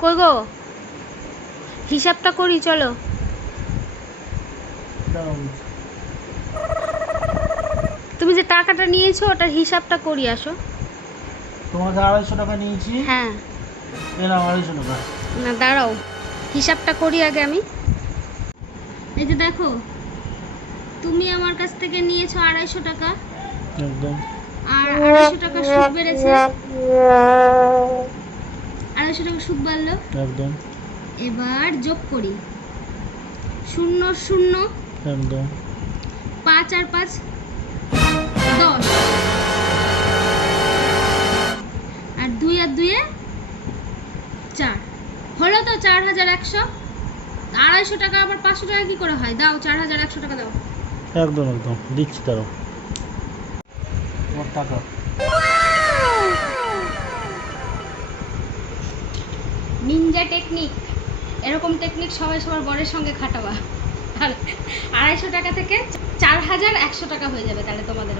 কই গো, হিসাবটা করি চলো। তুমি যে টাকাটা নিয়েছো ওটার হিসাবটা করি, আসো। তোমার কাছে 250 টাকা নিয়েছি। হ্যাঁ। এলাম 250 টাকা। না দাঁড়াও, হিসাবটা করি আগে আমি। এই যে দেখো, তুমি আমার কাছ থেকে নিয়েছো 250 টাকা, একদম। আর 250 টাকা সুদ বেড়েছে, 250 টাকা সুদ বাড়লো। একদম। এবার যোগ করি, 0 0, একদম। 5 আর 5 10, আর 2 আর 2 4, হলো তো 4100। 250 টাকা আবার 500 টাকা কি করে হয়? দাও 4100 টাকা দাও। একদম একদম দিচ্ছি, তারও তোমার টাকা। নিনজা টেকনিক, এরকম টেকনিক সবাই সবার বরের সঙ্গে খাটাবা। আর 250 টাকা থেকে 4100 টাকা হয়ে যাবে তাহলে তোমাদের।